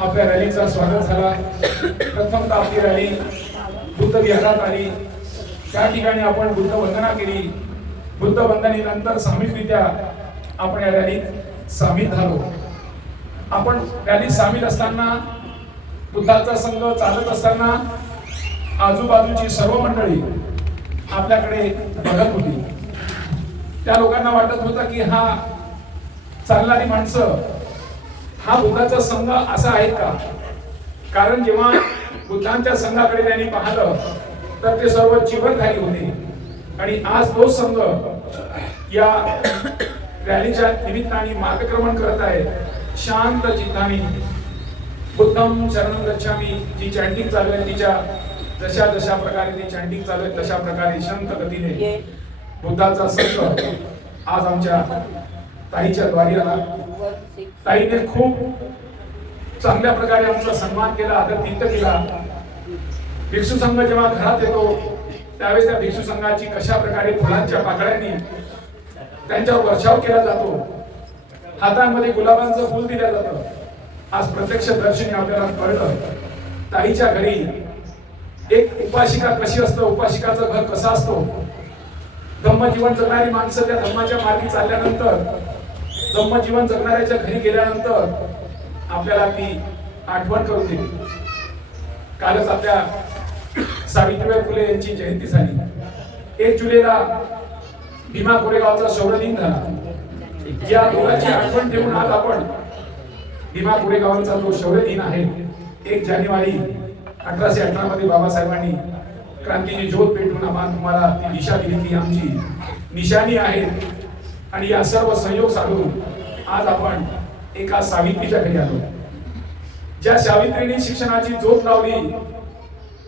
आपल्या रॅलीचा स्वागत झाला। प्रथमतः आपली रॅली बुद्ध विहारात आली, त्या ठिकाणी आपण बुद्ध वंदना केली। बुद्ध वंदनेनंतर सामूहिकरित्या आपण या रॅलीत सामील झालो। आपण रॅलीत सामील असताना बुद्धाचा संघ चालत असताना आजूबाजूची सर्व मंडळी आपल्याकडे बघत होती। त्या लोकांना वाटत होतं की हा चालणारी माणसं हा बुद्धाचा संघ असा आहे का? कारण जेव्हा बुद्धांच्या संघाकडे त्यांनी पाहिलं तर ते सर्व चिवरधारी होते आणि आज तो संघ या रॅलीच्या निमित्ताने मार्गक्रमण करत आहे। शांत चित्ताने बुद्धं शरणं गच्छामि जी चॅन्टिंग चालू आहे, तिच्या जशा जशा प्रकारे ती चॅन्टिंग चालू आहे तशा प्रकारे शांत गतीने बुद्धाचा संघ आज आमच्या ताईच्या द्वारी आला। ताईने खूप चांगल्या प्रकारे आमचा सन्मान केला, आदरातिथ्य केला। भिक्षू संघ जेव्हा घरात येतो त्यावेळेस त्या भिक्षू संघाची कशा प्रकारे फुलांच्या पाकळ्यांनी त्यांच्यावर वर्षाव केला जातो, हातांमध्ये गुलाबांचं फूल दिलं जातं। आज प्रत्यक्ष दर्शनी आपल्याला कळलं ताईच्या घरी एक उपासिका कशी असतं, उपासिकाचं घर कसं असतो। धम्मजीवन जगणारी माणसं त्या धम्माच्या मार्गी चालल्यानंतर, धम्मजीवन जगणाऱ्याच्या घरी गेल्यानंतर आपल्याला ती आठवण करून देते। कालच आपल्या सावित्रीबाई फुले यांची जयंती झाली। 1 जुलैला भीमा कोरेगावचा शौर्य दिन झाला। या दोघांची आठवण ठेवून आज आपण भीमा कोरेगावचा जो शौर्य दिन आहे 1 जानेवारी 1818 मध्ये बाबासाहेबांनी क्रांतीची ज्योत पेटवून तुम्हाला ती दिशा दिली की आमची निशाणी आहे। आणि या सर्व संयोग साधून आज आपण एका सावित्रीच्या घरी आलो, ज्या सावित्रीने शिक्षणाची ज्योत लावली।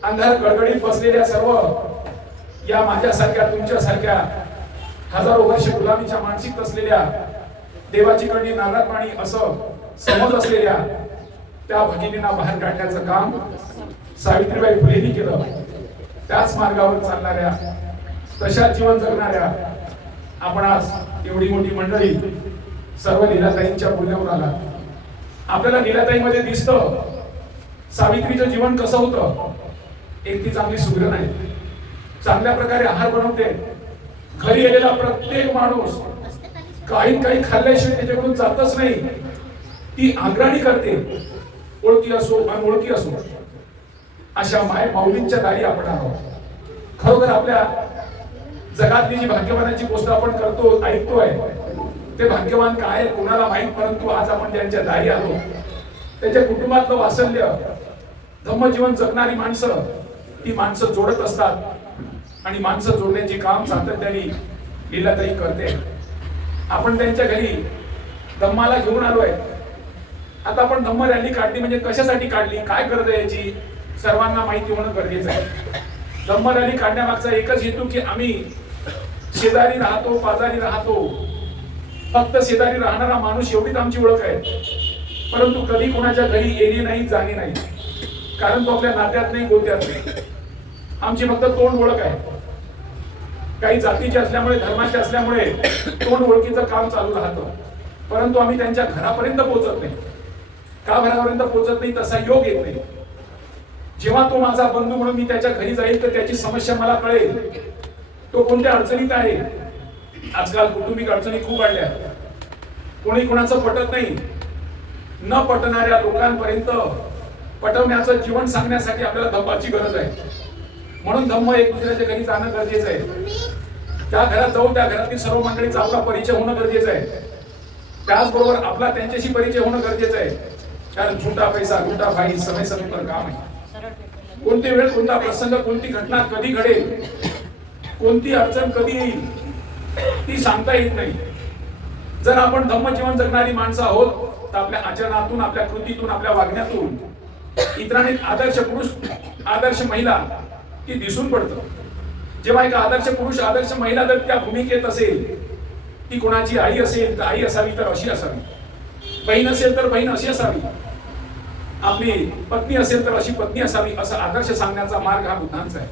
अंधार गडगडीत बसलेल्या सर्व या माझ्यासारख्या तुमच्यासारख्या हजारो वर्ष गुलामीच्या मानसिक असलेल्या देवाची कणी नारळ पाणी असं समज असलेल्या त्या भगिनींना बाहेर काढण्याचं काम सावित्रीबाई फुलेंनी केलं। त्याच मार्गावर चालणाऱ्या तशा जीवन जगणाऱ्या आपण आज एवढी मोठी मंडळी सर्व लीलाताईंच्या बोलण्यावर आला। आपल्याला लीलाताईंमध्ये दिसतं सावित्रीचं जीवन कसं होतं। एक ती चांगली सुगरण आहे, चांगल्या प्रकारे आहार बनवते। घरी आलेला प्रत्येक माणूस काही खाल्ल्याशिवाय त्याच्याकडून जातच नाही. ती आग्रही करते, ओळखी असो अनोळखी असो. अशा माऊलींच्या दारी आपण आहोत. खरोखर आपल्या जगातली जी भाग्यवानाची गोष्ट आपण करतो ऐकतोय ते भाग्यवान काय कोणाला माहित, परंतु आज आपण ज्यांच्या दारी आलो त्याच्या कुटुंबातलं वात्सल्य, धम्मजीवन जगणारी माणसं, ती माणसं जोडत असतात आणि माणसं जोडण्याचे काम सातत्याने लीलाताई करते. आपण त्यांच्या घरी धम्माला घेऊन आलोय. आता आपण धम्म रॅली काढली म्हणजे कशासाठी काढली, काय गरज आहे याची सर्वांना माहिती होणं गरजेचं आहे. धम्म रॅली काढण्यामागचा एकच हेतू की आम्ही शेजारी राहतो, पाजारी राहतो, फक्त शेजारी राहणारा माणूस एवढीच आमची ओळख आहे. परंतु कधी कोणाच्या घरी येणे नाही, जाणे नाही, कारण तो आपल्या नात्यात नाही, गोत्यात नाही. आमची फक्त तोंड ओळख आहे. काही जातीचे असल्यामुळे, धर्माचे असल्यामुळे तोंड ओळखीचं काम चालू राहतं, परंतु आम्ही त्यांच्या घरापर्यंत पोहोचत नाही. का घरापर्यंत पोहोचत नाही, तसा योग येत नाही. जेव्हा तो माझा बंधू म्हणून मी त्याच्या घरी जाईल तर त्याची समस्या मला कळेल, तो कोणत्या अडचणीत आहे. आजकाल कौटुंबिक अडचणी खूप वाढल्या, कोणी कोणाचं पटत नाही. न पटणाऱ्या लोकांपर्यंत पटवण्याचं जीवन सांगण्यासाठी आपल्याला धम्माची गरज आहे. म्हणून धम्म एक दुसऱ्याच्या घरी जाणं गरजेचं आहे. त्या घरात जाऊन त्या घरातील सर्व मंडळीचा आपला परिचय होणं गरजेचं आहे. त्याचबरोबर आपला त्यांच्याशी परिचय होणं गरजेचं आहे. कारण झुटा पैसा लुटा भाई समय समय पर काम आहे. कोणती वेळ, कोणता प्रसंग, कोणती घटना कधी घडेल, कोणती अडचण कधी येईल ती सांगता येत नाही. जर आपण धम्मजीवन जगणारी माणसं आहोत तर आपल्या आचरणातून, आपल्या कृतीतून, आपल्या वागण्यातून इतरांनी आदर्श पुरुष, आदर्श महिला ती दिसून पडतं. जेव्हा एक आदर्श पुरुष, आदर्श महिला जर त्या भूमिकेत असेल, ती कोणाची आई असेल तर आई असावी तर अशी असावी, बहीण असेल तर बहीण अशी असावी, आपली पत्नी असेल तर अशी पत्नी असावी, असा आदर्श सांगण्याचा मार्ग हा बुद्धांचा आहे.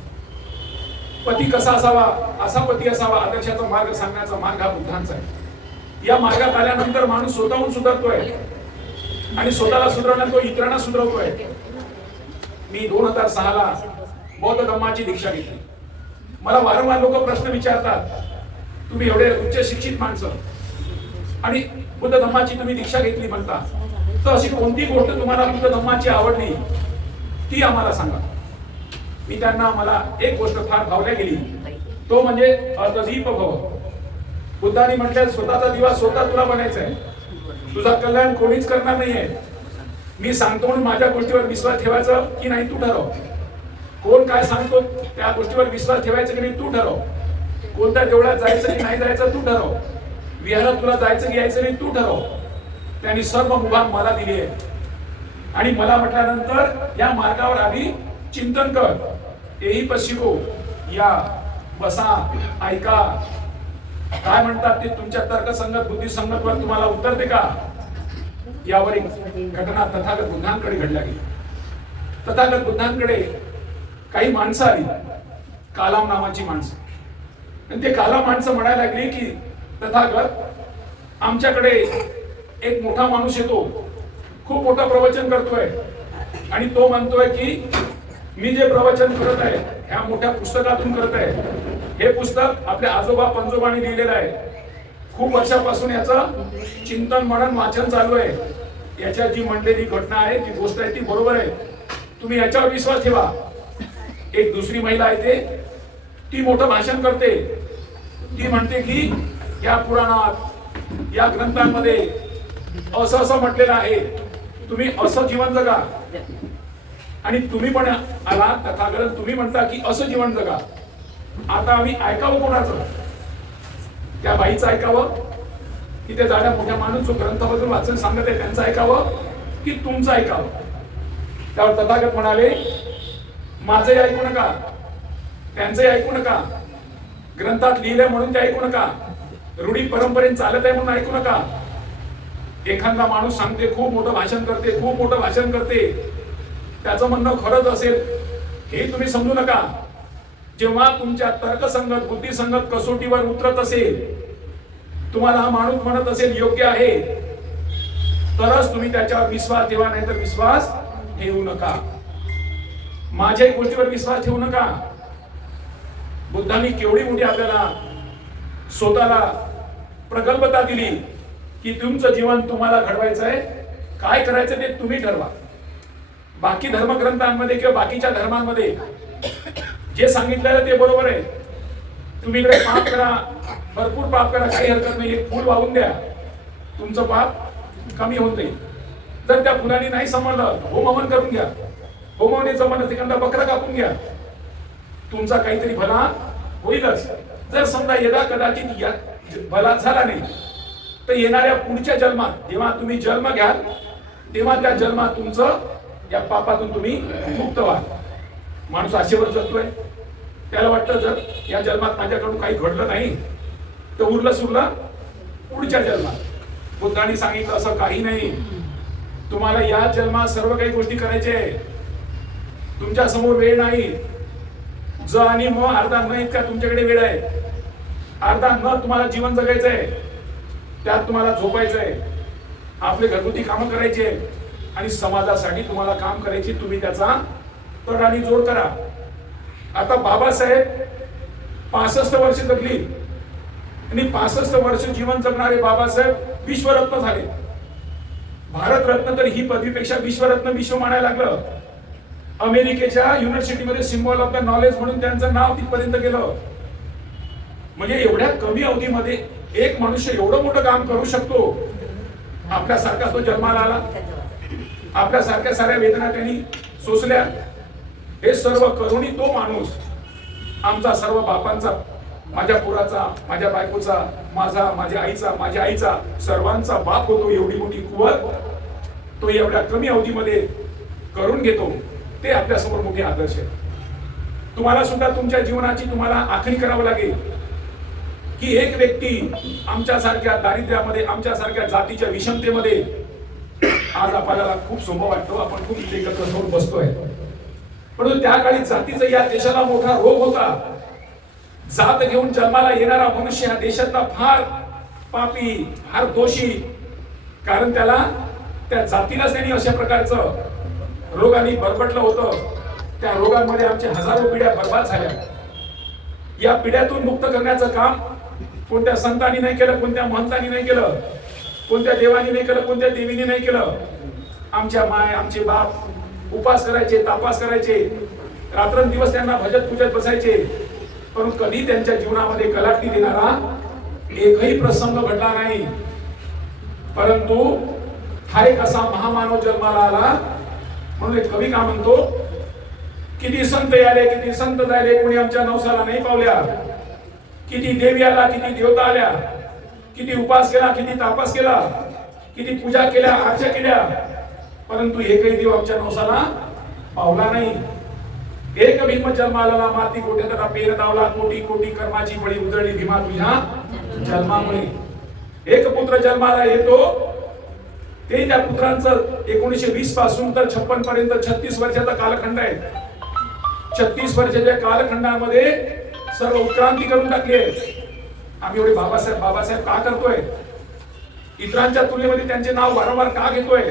पती कसा असावा, असा पती असावा, आदर्शाचा मार्ग सांगण्याचा मार्ग हा बुद्धांचा आहे. या मार्गात आल्यानंतर माणूस स्वतःहून सुधारतोय आणि स्वतःला सुधारण्यात तो इतरांना सुधारतोय. मी 2006 ला बौद्ध धम्माची दीक्षा घेतली. मला वारंवार लोक प्रश्न विचारतात, तुम्ही एवढे उच्च शिक्षित माणसं आणि बुद्ध धम्माची तुम्ही दीक्षा घेतली म्हणता, तर अशी कोणती गोष्ट तुम्हाला बुद्ध धम्माची आवडली ती आम्हाला सांगा. मी त्यांना, मला एक गोष्ट फार भावल्या गेली, तो म्हणजे अतदीप भव. बुद्धांनी म्हटलं, स्वतःचा दिवा स्वतः तुला बनायचा आहे, तुझा कल्याण कोणीच करणार नाहीये. मी सांगतो म्हणून माझ्या गोष्टीवर विश्वास ठेवायचा की नाही तू ठरव. कोण काय सांगतो त्या गोष्टीवर विश्वास ठेवायचा की नाही तू ठरव. कोणत्या देवळात जायचं की नाही जायचं तू ठरव. विहारात तुला जायचं की यायचं नाही तू ठरव. त्यांनी सर्व मुभा मला दिली आहे आणि मला म्हटल्यानंतर या मार्गावर आधी चिंतन कर, तेही पशिको, या बसा, ऐका, काय म्हणतात ते तुमच्या तर्कसंगत, बुद्धिसंगतवर तुम्हाला उतरते का. यावर एक घटना तथागत बुद्धांकडे घडल्या गेली. तथागत बुद्धांकडे काही माणसं आली, कालाम नावाची माणसं. आणि ते काला माणसं म्हणायला लागली की तथागत, आमच्याकडे एक मोठा माणूस येतो, खूप मोठं प्रवचन करतोय आणि तो म्हणतोय की मी जे प्रवचन करत आहे ह्या मोठ्या पुस्तकातून करत आहे. हे पुस्तक आपल्या आजोबा पंजोबांनी लिहिलेलं आहे. खूप वर्षापासून याचं चिंतन, मनन, वाचन चालू आहे. याच्यात जी म्हणलेली घटना आहे, जी गोष्ट आहे ती बरोबर आहे, तुम्ही याच्यावर विश्वास ठेवा. एक दुसरी महिला येते, ती मोठं भाषण करते. ती म्हणते की या पुराणात, या ग्रंथांमध्ये असं असं म्हटलेलं आहे, तुम्ही असं जीवन जगा. आणि तुम्ही पण आला तथागत, तुम्ही म्हणता की असं जीवन जगा. आता आम्ही ऐकावं कोणाचं? त्या बाईचं ऐकावं की त्या जाड्या मोठ्या माणूस जो ग्रंथाबद्दल वाचन सांगत आहे त्यांचं ऐकावं की तुमचं ऐकावं? त्यावर तथागत म्हणाले, माझंही ऐकू नका, त्यांचंही ऐकू नका, ग्रंथात लिहिलंय म्हणून ते ऐकू नका, रूढी परंपरेने चालत आहे म्हणून ऐकू नका. एखादा माणूस सांगते, खूप मोठं भाषण करते, खूप मोठं भाषण करते, त्याचं म्हणणं खरंच असेल हे तुम्ही समजू नका. जेव्हा तुमच्या तर्कसंगत, बुद्धिसंगत कसोटीवर उतरत असेल, तुम्हाला हा माणूस म्हणत असेल योग्य आहे, तरच तुम्ही त्याच्यावर विश्वास ठेवा, नाही तर विश्वास ठेवू नका. माझ्याही गोष्टीवर विश्वास ठेवू नका. बुद्धांनी केवढी मोठी आपल्याला स्वतःला प्रगल्भता दिली की तुमचं जीवन तुम्हाला घडवायचं आहे, काय करायचं ते तुम्ही ठरवा. बाकी धर्मग्रंथांमध्ये किंवा बाकीच्या धर्मांमध्ये जे सांगितलेलं ते बरोबर आहे. तुम्ही इकडे पाप करा, भरपूर पाप करा, काही हरकत नाही, एक फूल वाहून द्या, तुमचं पाप कमी होत नाही. जर त्या फुलांनी नाही समजलं, होमहवन करून घ्या. होमहवने जमलं एखादा बकरा कापून घ्या, तुमचा काहीतरी भला होईलच. जर समजा यदा कदाचित भला झाला नाही तर येणाऱ्या पुढच्या जन्मात जेव्हा तुम्ही जन्म घ्याल तेव्हा त्या जन्मात तुमचं या पापातून तुम्ही मुक्त व्हाल. माणूस आशेवर जगतोय, त्याला वाटतं जर या जन्मात माझ्याकडून काही घडलं नाही तर उरलं सुरलं पुढच्या जन्मात. बुद्धांनी सांगितलं असं काही नाही. तुम्हाला या जन्मात सर्व काही गोष्टी करायचे आहे. तुमच्या समोर वेळ नाही. ज आणि म अर्धा न इतका तुमच्याकडे वेळ आहे. अर्धा न तुम्हाला जीवन जगायचं आहे, त्यात तुम्हाला झोपायचं आहे, आपले घरगुती कामं करायची आहे आणि समाजासाठी तुम्हाला काम करायची. तुम्ही त्याचा तड आणि जोड करा. आता बाबासाहेब 65 वर्ष जगली आणि 65 वर्ष जीवन जगणारे बाबासाहेब विश्वरत्न झाले. भारतरत्न तर ही पदवीपेक्षा विश्वरत्न विश्व मानायला लागलं. अमेरिकेच्या युनिव्हर्सिटीमध्ये सिम्बॉल ऑफ द नॉलेज म्हणून त्यांचं नाव तिथपर्यंत गेलं. म्हणजे एवढ्या कमी अवधीमध्ये एक मनुष्य एवढं मोठं काम करू शकतो. आपल्यासारखा तो जन्माला आला, आपल्यासारख्या साऱ्या वेदना त्यांनी सोसल्या. हे सर्व करूनही तो माणूस आमचा सर्व बापांचा, माझ्या पोराचा, माझ्या बायकोचा, माझा, माझ्या आईचा, माझ्या आईचा, सर्वांचा बाप होतो. एवढी मोठी कुवत तो एवढ्या कमी अवधीमध्ये करून घेतो. ते आपल्या समोर मोठे आदर्श आहे. तुम्हाला सुद्धा तुमच्या जीवनाची तुम्हाला आखणी करावं लागेल की एक व्यक्ती आमच्यासारख्या दारिद्र्यामध्ये, आमच्यासारख्या जातीच्या विषमतेमध्ये आज आपल्याला खूप सोपं वाटतो, आपण खूप एकत्र समोर बसतोय. परंतु त्या काळी जातीचा या देशाला मोठा रोग होता. जात घेऊन जन्माला येणारा मनुष्य हा देशातला फार पापी, फार दोषी. कारण त्याला त्या जातीलाच त्यांनी अशा प्रकारचं रोगाने बरबटलं होतं. त्या रोगांमध्ये आमच्या हजारो पिढ्या बर्बाद झाल्या. या पिढ्यातून मुक्त करण्याचं काम कोणत्या संतांनी नाही केलं, कोणत्या महंतांनी नाही केलं, कोणत्या देवानी नाही केलं, कोणत्या देवीने नाही केलं. आमच्या माय, आमचे बाप उपास करायचे, तापास करायचे, रात्रंदिवस त्यांना भजत पूजत बसायचे. परंतु कधी त्यांच्या जीवनामध्ये कलाटणी देणारा एकही प्रसंग घडला नाही. परंतु हा एक असा महामानव जन्माला आला. म्हणून एक कवी का म्हणतो, किती संत आले, किती संत झाले, कोणी आमच्या नवसाला नाही पावल्या. किती देवी आला, किती देवता आल्या, किती उपास केला, किती तापास केला, किती पूजा केल्या, अर्चा केल्या, परंतु एकही देव आमच्या नवसाला पावला नाही. एक भीम जन्माला माती गोठ्यात पेर दावला, कोटी कोटी कर्माची बळी उजळली भीमा तुझ्या जन्मामुळे. एक पुत्र जन्माला येतो, ते त्या पुत्रांचं 1920 पासून तर 56 पर्यंत 36 वर्षाचा कालखंड आहे. 36 वर्षाच्या कालखंडामध्ये सर्व उत्क्रांती करून टाकली आहे. आम्ही एवढे बाबासाहेब बाबासाहेब का करतोय? इतरांच्या तुलनेमध्ये त्यांचे नाव वारंवार का घेतोय?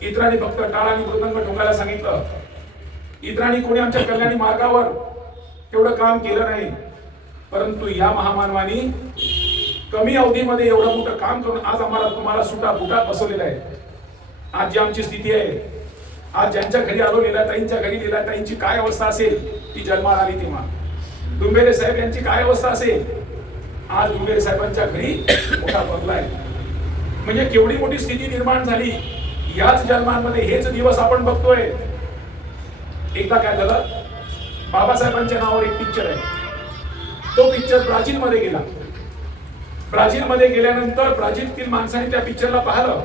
इतरांनी फक्त टाळ आणि मृदंग ठोकायला सांगितलं. इतरांनी कोणी आमच्या कल्याणी मार्गावर तेवढं काम केलं नाही. परंतु या महामानवानी कमी अवधीमध्ये एवढं मोठं काम करून आज आम्हाला तुम्हाला सुद्धा बुटात बसवलेलं आहे. आज जी आमची स्थिती आहे, आज ज्यांच्या घरी आलो, लीलाताईंच्या घरी लीलाताईंची काय अवस्था असेल ती जन्माला आली तेव्हा, डुंबेरे साहेब यांची काय अवस्था असेल, आज डुंबेरे साहेबांच्या घरी मोठा बदला आहे. म्हणजे केवढी मोठी स्थिती निर्माण झाली याच जन्मांमध्ये. हेच दिवस आपण बघतोय. एकदा काय झालं, बाबासाहेबांच्या नावावर एक पिक्चर आहे. तो पिक्चर ब्राझील मध्ये गेला. ब्राझील मध्ये गेल्यानंतर ब्राझीलतील माणसाने त्या पिक्चरला पाहिलं.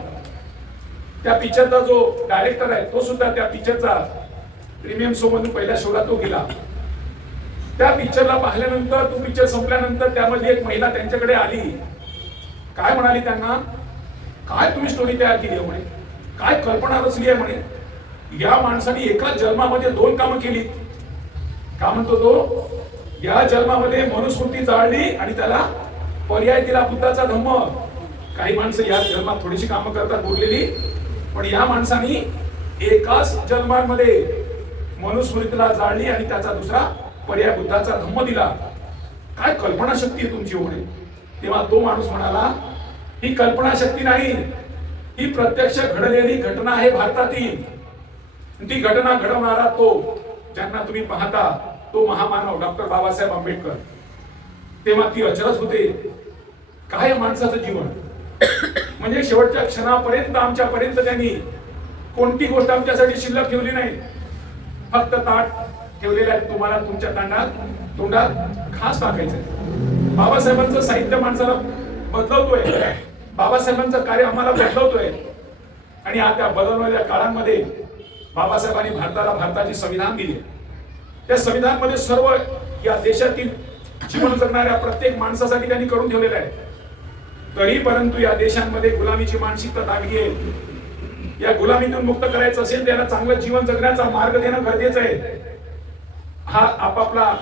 त्या पिक्चरचा जो डायरेक्टर आहे तो सुद्धा त्या पिक्चरचा प्रीमियम शो मधून पहिल्या शोला तो गेला. त्या पिक्चरला पाहिल्यानंतर, तो पिक्चर संपल्यानंतर त्यामध्ये एक महिला त्यांच्याकडे आली. काय म्हणाली त्यांना, काय तुम्ही स्टोरी तयार केली आहे म्हणे, काय कल्पना रचली आहे म्हणे. या माणसाने एकाच जन्मामध्ये 2 कामं केली. का म्हणतो तो, या जन्मामध्ये मनुस्मृती जाळली आणि त्याला पर्याय दिला बुद्धाचा धम्म. काही माणसं या जन्मात थोडीशी कामं करतात बोललेली, पण या माणसाने एकाच जन्मामध्ये मनुस्मृतीला जाळली आणि त्याचा दुसरा पर्याय बुद्धाचा धम्म दिला. काय कल्पना शक्ती आहे तुमची म्हणे. तेव्हा तो माणूस म्हणाला, ही कल्पनाशक्ती नाही, ही प्रत्यक्ष घडलेली घटना आहे भारतातील. ती घटना घडवणारा तो, ज्यांना तुम्ही पाहता, तो महामानव डॉक्टर बाबासाहेब आंबेडकर. तेव्हा ती अचरज होते, काय माणसाचं जीवन. म्हणजे शेवटच्या क्षणापर्यंत आमच्यापर्यंत त्यांनी कोणती गोष्ट आमच्यासाठी शिल्लक ठेवली नाही. फक्त ताट ठेवलेलं आहे, तुम्हाला तुमच्या तोंडात घास टाकायचं. बाबासाहेबांचं साहित्य माणसाला बदलवतोय, बाबासाहेबांचं कार्य आम्हाला बदलवतोय. आणि आता बदललेल्या काळामध्ये बाबासाहेबांनी भारताला भारताचे संविधान दिले. त्या संविधानामध्ये सर्व या देशातील जीवन जगणाऱ्या प्रत्येक माणसासाठी त्यांनी करून ठेवलेलं आहे. तरी परंतु या देशांमध्ये गुलामीची मानसिकता दाबली आहे. या गुलामीतून मुक्त करायचं असेल, त्याला चांगलं जीवन जगण्याचा मार्ग देणं गरजेचं आहे. हा आपापला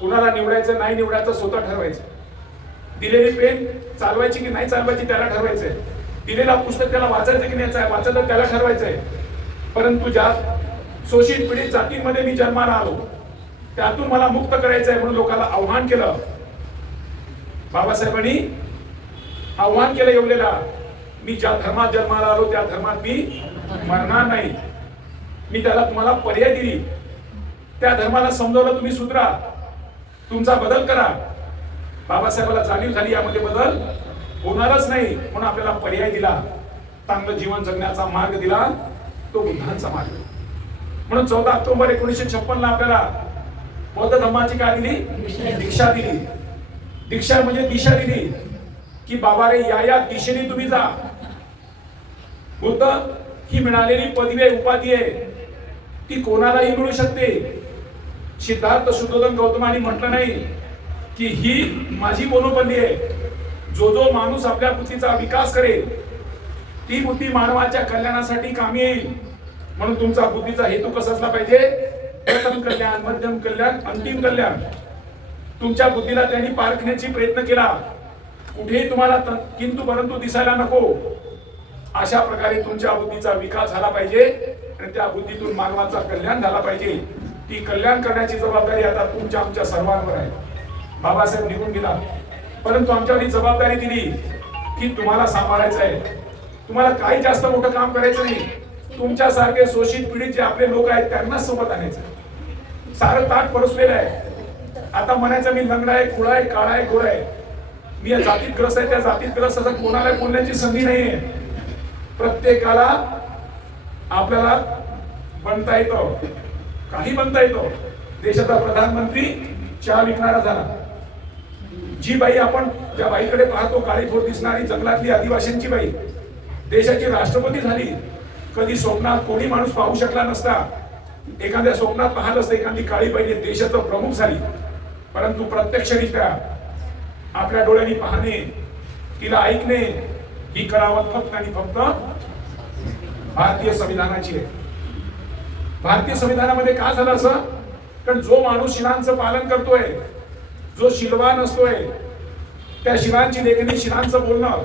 कुणाला निवडायचं नाही निवडायचं स्वतः ठरवायचं. दिलेली पेन चालवायची की नाही चालवायची त्याला ठरवायचंय. दिलेला पुस्तक त्याला वाचायचं की नाही वाचायचं त्याला ठरवायचंय. परंतु ज्या शोषित पीडित जातींमध्ये मी जन्माला आलो, त्यातून मला मुक्त करायचं आहे म्हणून लोकांना आव्हान केलं. बाबासाहेबांनी आव्हान केलं एवढेला, मी ज्या धर्मात जन्माला आलो त्या धर्मात मी मरणार नाही. मी त्याला तुम्हाला पर्याय दिली. त्या धर्माला समजावलं, तुम्ही सुधरा, तुमचा बदल करा. बाबासाहेबाला जाणीव झाली यामध्ये बदल होणारच नाही, म्हणून आपल्याला पर्याय दिला, चांगलं जीवन जगण्याचा मार्ग दिला, तो बुद्धांचा मार्ग. म्हणून 14 ऑक्टोबर 1956 ला आपल्याला बौद्ध धर्माची काय दिली? दीक्षा दिली. दीक्षा म्हणजे दिशा दिली की बाबा रे, या दिशेने तुम्ही जा. बुद्ध ही मिळालेली पदवी आहे, उपाधी आहे, ती कोणालाही मिळू शकते. सिद्धार्थ शुद्धोधन गौतमांनी म्हटलं नाही की ही माझी मोनोपल्ली आहे. जो माणूस आपल्या बुद्धीचा विकास करेल, ती बुद्धी मानवाच्या कल्याणासाठी कामी येईल. म्हणून तुमचा बुद्धीचा हेतू कसा असला पाहिजे? प्रथम कल्याण, मध्यम कल्याण, अंतिम कल्याण. तुमच्या बुद्धीला त्यांनी पारखण्याची प्रयत्न केला, कुठेही तुम्हाला किंतु परंतु दिसायला नको. अशा प्रकारे तुमच्या बुद्धीचा विकास झाला पाहिजे आणि त्या बुद्धीतून मानवाचा कल्याण झाला पाहिजे. ती कल्याण करण्याची जबाबदारी आता तुमच्या आमच्या सर्वांवर आहे. बाबासाहेब निघून गेला, परंतु आमच्यावर ही जबाबदारी दिली की तुम्हाला सांभाळायचं आहे. तुम्हाला काही जास्त मोठं काम करायचं नाही. तुमच्यासारखे शोषित पीडित जे आपले लोक आहेत त्यांनाच सोबत आणायचं. सारं ताट परसलेलं आहे. आता म्हणायचं मी लंगडा आहे, खुळा आहे, काळा आहे, गोरा आहे, मी या जातीत ग्रस्त आहे, त्या जातीत ग्रस्त, असं कोणाला बोलण्याची संधी नाहीये. प्रत्येकाला आपल्याला बनता येतं, काही बनता येतं. देशाचा प्रधानमंत्री चहा विकणारा झाला. जी बाई आपण ज्या बाईकडे पाहतो, काळीभोर दिसणारी जंगलातली आदिवासींची बाई देशाची राष्ट्रपती झाली. कधी स्वप्नात कोणी माणूस पाहू शकला नसता. एखाद्या स्वप्नात पाहत असतं एखादी काळी बाई देशाचं प्रमुख झाली. परंतु प्रत्यक्षरित्या आपल्या डोळ्यांनी पाहणे, तिला ऐकणे, ही करावत फक्त आणि फक्त भारतीय संविधानाची आहे. भारतीय संविधानामध्ये का झालं असं? कारण जो माणूस शिलांचं पालन करतोय, जो शिलवान असतोय, त्या शिलांची लेखणी, शिलांचं बोलणं,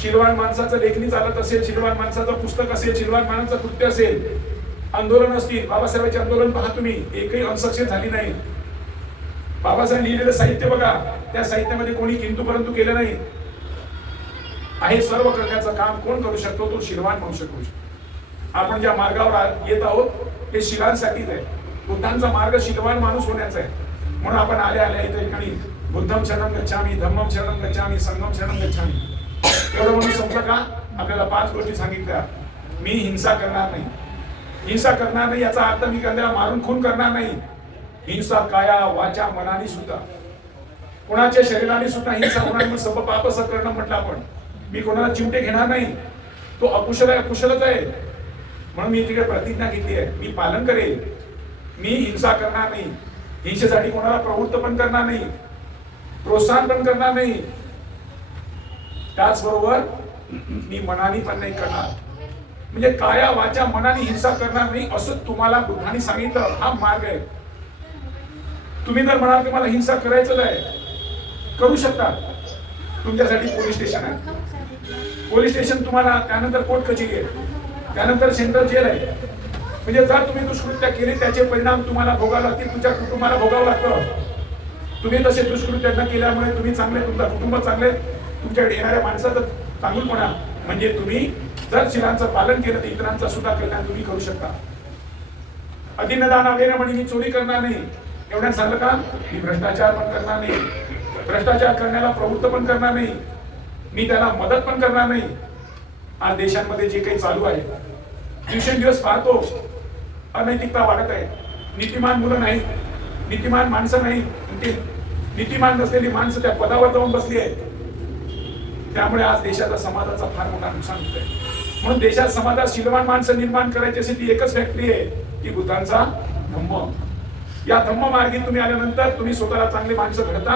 शिलवान माणसाचं लेखणी चालत असेल, शिलवान माणसाचं पुस्तक असेल, शिलवान माणसाचं कृत्य असेल, आंदोलन असतील. बाबासाहेबांचे आंदोलन पहा तुम्ही, एकही अनसक्सेस झाली नाही. बाबासाहेब लिहिलेलं साहित्य बघा, त्या साहित्यामध्ये कोणी किंतु परंतु केलं नाही. आहे सर्व करण्याचं काम कोण करू शकतो? तो शिलवान मनुष्य करू शकतो. आपण ज्या मार्गावर येत आहोत ते शिलांसाठीच आहे. बुद्धांचा मार्ग शिलवान माणूस होण्याचा आहे. म्हणून आपण आल्या इथे ठिकाणी बुद्धम शरणं गच्छामी, धम्मम शरणं गच्छामी, संघम शरणं गच्छामी एवढं म्हणून संपलं का? आपल्याला 5 गोष्टी सांगितल्या. मी हिंसा करणार नाही. हिंसा करणार नाही याचा अर्थ मी एखाद्याला मारून खून करणार नाही. हिंसा काया वाचा मनाने सुद्धा, कोणाच्या शरीराने सुद्धा हिंसा होणार नाही. सब पाप सकर्ण म्हटलं आपण. मी कोणाला चिमटे घेणार नाही. तो अकुशल आहे, अकुशलच आहे. म्हणून मी तिकडे प्रतिज्ञा घेतली आहे, मी पालन करेल. मी हिंसा करणार नाही. हिंसेसाठी कोणाला प्रवृत्त पण करणार नाही, प्रोत्साहन पण करणार नाही. त्याचबरोबर मी मनाने पण नाही करणार. म्हणजे काया वाचा मनाने हिंसा करणार नाही असं तुम्हाला बुद्धांनी सांगितलं. हा मार्ग आहे. तुम्ही जर म्हणाल की मला हिंसा करायचं आहे, करू शकता. तुमच्यासाठी पोलीस स्टेशन आहे. पोलीस स्टेशन तुम्हाला, त्यानंतर कोर्ट कचेरी आहे, त्यानंतर सेंट्रल जेल आहे. म्हणजे जर तुम्ही दुष्कृत्य केली त्याचे परिणाम तुम्हाला भोगावे लागतील, तुमच्या कुटुंबाला भोगावं लागतं. तुम्ही तसे दुष्कृत्य न केल्यामुळे तुम्ही चांगले, तुमचं कुटुंब चांगले, तुमच्याकडे येणाऱ्या माणसाचं चांगुलपणा म्हणजे तुम्ही जर शिलांचं पालन केलं तर इतरांचं सुद्धा कल्याण तुम्ही करू शकता. अतिनदान वगैरे म्हणजे मी चोरी करणार नाही एवढ्याच झालं का? मी भ्रष्टाचार पण करणार नाही, भ्रष्टाचार करण्याला प्रवृत्त पण करणार नाही, मी त्याला मदत पण करणार नाही. आज देशांमध्ये जे काही चालू आहे, दिवसेंदिवस पाहतो अनैतिकता वाढत आहे. नीतिमान मुलं नाही, नीतिमान माणसं नाही, नीतिमान नसलेली माणसं त्या पदावर जाऊन बसली आहेत. त्यामुळे आज देशाचा, समाजाचा फार मोठा नुकसान होत आहे. म्हणून देशात, समाजात शीलवान माणसं निर्माण करायची अशी ती एकच फॅक्टरी आहे, ती बुद्धांचा धम्म. या धम्म मार्गी तुम्ही आल्यानंतर तुम्ही स्वतःला चांगली माणसं घडता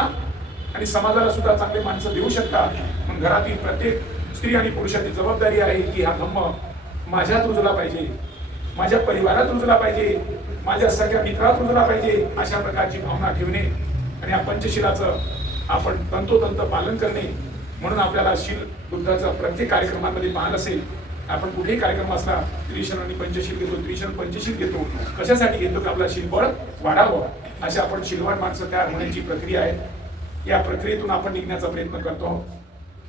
आणि समाजाला सुद्धा चांगली माणसं देऊ शकता. म्हणून घरातील प्रत्येक स्त्री आणि पुरुषाची जबाबदारी आहे की हा धम्म माझ्यात रुजला पाहिजे, माझ्या परिवारात रुजला पाहिजे, माझ्या सगळ्या मित्रात रुजला पाहिजे. अशा प्रकारची भावना ठेवणे आणि या पंचशिलाचं आपण तंतोतंत पालन करणे. म्हणून आपल्याला शील बुद्धाचा प्रत्येक कार्यक्रमामध्ये पाहत असेल, आपण कुठेही कार्यक्रम असला त्रिशरण आणि पंचशील घेतो, त्रिशरण पंचशील घेतो. कशासाठी घेतो? की आपला शीलबळ वाढावं. अशा आपण शीलवान माणसं तयार होण्याची प्रक्रिया आहे. या प्रक्रियेतून आपण निघण्याचा प्रयत्न करतो.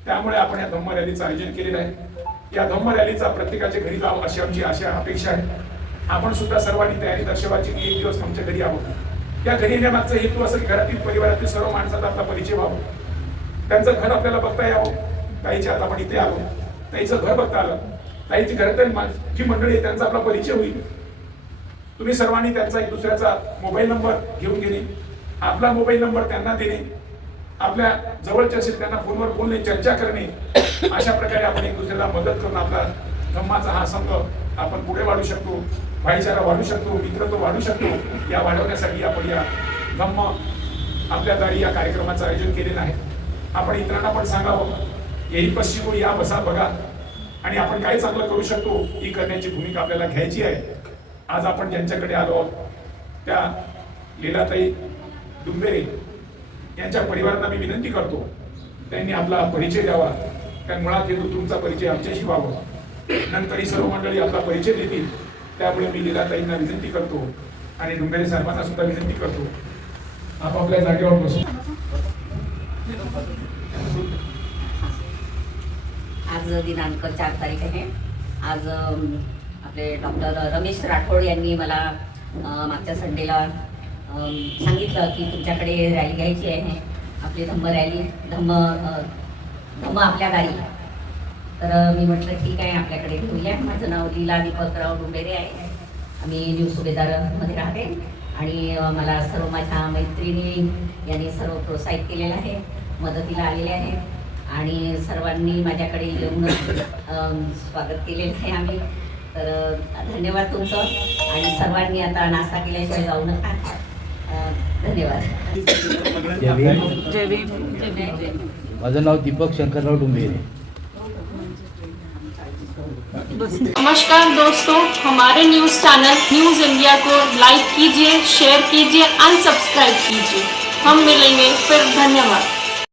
त्यामुळे आपण या धम्म रॅलीचं आयोजन केलेलं आहे. या धम्म रॅलीचा प्रत्येकाच्या घरी जावं अशी आमची अपेक्षा आहे. आपण सुद्धा सर्वांनी तयारी दर्शवायची की एक दिवस आमच्या घरी यावं. त्या घरी येण्यामागचा हेतू असेल घरातील, परिवारातील सर्व माणसाचा आपला परिचय व्हावा, त्यांचं घर आपल्याला बघता यावं. ताईच्या आता आपण इथे आलो, ताईचं घर बघता आलं, ताईची घरातील जी मंडळी आहे त्यांचा आपला परिचय होईल. तुम्ही सर्वांनी त्यांचा एक दुसऱ्याचा मोबाईल नंबर घेऊन घेणे, आपला मोबाईल नंबर त्यांना देणे, आपल्या जवळचे असेल त्यांना फोनवर बोलणे, चर्चा करणे. अशा प्रकारे आपण एक दुसऱ्याला मदत करून आपला धम्माचा हा संघ आपण पुढे वाढू शकतो, भाईचारा वाढू शकतो, मित्रत्व वाढू शकतो. या वाढवण्यासाठी आपण या धम्म आपल्या दारी या कार्यक्रमाचं आयोजन केलेलं आहे. आपण इतरांना पण सांगावं, येई पश्चिम या बसा बघा आणि आपण काय चांगलं करू शकतो ही करण्याची भूमिका आपल्याला घ्यायची आहे. आज आपण ज्यांच्याकडे आलो त्या लीलाताई डुंबेरे यांच्या परिवारांना मी विनंती करतो, त्यांनी आपला परिचय द्यावा. कारण मुळात हेतू तुमचा परिचय आमच्याशी व्हावा, नंतर ही सर्व मंडळी आपला परिचय देतील. त्यामुळे मी लीलाताईंना विनंती करतो आणि डुंबेरे साहेबांना सुद्धा विनंती करतो, आपापल्या जागेवर बसू. आज दिनांक 4 तारीख आहे. आज आपले डॉक्टर रमेश राठोड यांनी मला मागच्या संडेला सांगितलं की तुमच्याकडे रॅली घ्यायची आहे, आपली धम्म रॅली, धम्म आपल्या गाडी. तर मी म्हटलं ठीक आहे, आपल्याकडे घेऊया. माझं नाव लीला दीपकराव डुंबेरे आहे. आम्ही न्यू सुभेदारमध्ये राहते आणि मला सर्व माझ्या मैत्रिणी यांनी सर्व प्रोत्साहित केलेलं आहे, मदतीला आलेले आहे आणि सर्वांनी माझ्याकडे येऊन स्वागत केलेलं आहे आम्ही. तर धन्यवाद तुमचं. आणि सर्वांनी आता नाश्ता केल्याशिवाय जाऊ नका. धन्यवाद. जय भीम. माझं नाव दीपक शंकरराव डुंबेरे. नमस्कार दोस्तों, हमारे न्यूज़ चैनल न्यूज़ इंडिया को लाइक कीजिए, शेयर कीजिए, अनसब्सक्राइब कीजिए. हम मिलेंगे फिर. धन्यवाद.